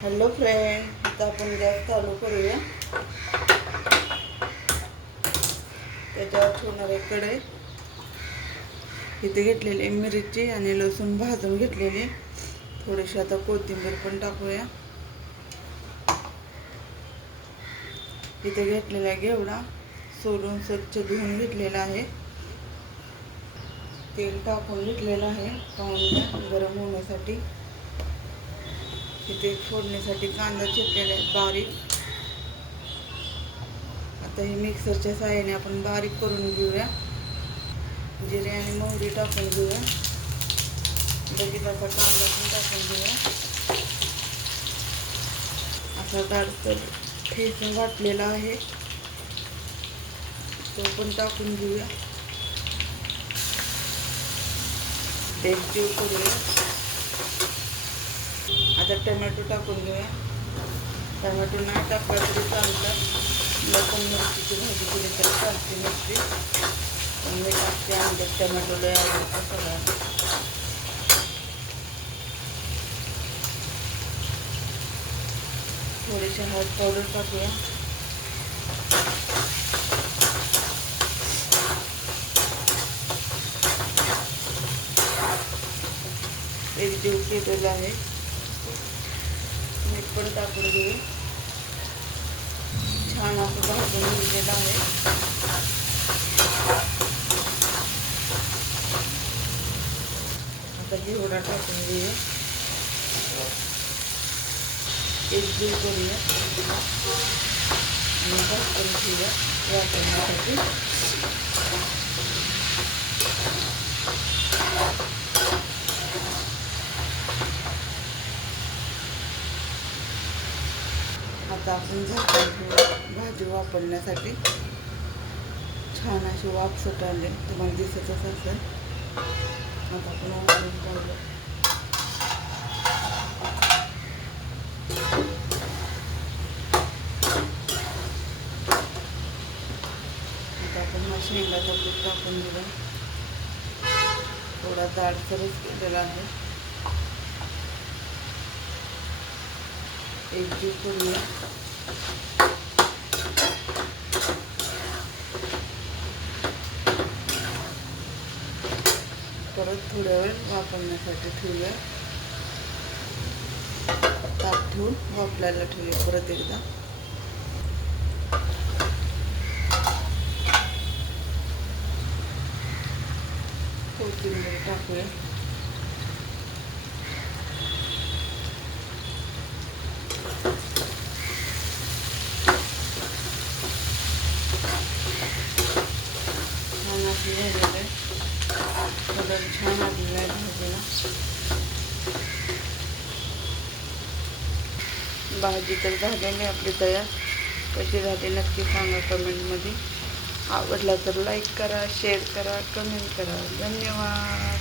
Hello friend, आता आपण gas चालू करूया. त्याच्यावर ठेवणार आहे कढई. इथे घेतलेली मिरची आणि लसूण भाजून घेतलेली. थोडीशी आता कोथिंबीर पण टाकूया. इथे घेतलेला घेवडा सोलून स्वच्छ धुवून घेतलेला आहे. तेल टाकून घेतलेलं आहे पाहून गरम होण्यासाठी. इथे फोडणीसाठी कांदा चिरलेला आहे बारीक. आता हे मिक्सरच्या साहाय्याने आपण बारीक करून घेऊया. जिरे आणि मोहरी टाकून घेऊया. बगीचाचा कांदा पण टाकून घेऊया. असा दाटसर ठेचा वाटलेला आहे तो पण टाकून घेऊया. तेल जीव करूया. आता टोमॅटो टाकून घेऊया. टोमॅटो नाही टाकला तरी चालतं. लसूण मिरचीची भाजी केली तरी चालते मिरची. पण मी टाकते आमच्यात टोमॅटो लय आवडतं सगळ्यांना. थोडीशी हळद पावडर टाकूया. एक जीव केलेला आहे. मीठ पण टाकून घेऊ. छान असं भाजून घेतलेलं आहे. आता घेवडा टाकून घेऊया. एक जीव करूया आणि भाजून घेऊया वाटण्यासाठी. आता आपण झाकण ठेवूया भाजी वापरण्यासाठी. छान अशी वाफ सुटायला तुम्हाला दिसतच असेल. आता आपण वापरून पाहूया. आता आपण हा शेंगाचा कूट टाकून दिला. थोडा जाडसरच केलेला आहे. एक जीव करूया. परत थोड्या वेळ वापरण्यासाठी ठेवूया. ताप ठेवून वापरायला ठेवूया परत एकदा. कोथिंबीर टाकूया. छान असं झालेलं आहे. कलर छान आलेला आहे भाजीला. भाजी तर झालेली आपली तयार. कशी झाली नक्की सांगा कमेंटमध्ये. आवडला तर लाईक करा, शेअर करा, कमेंट करा. धन्यवाद.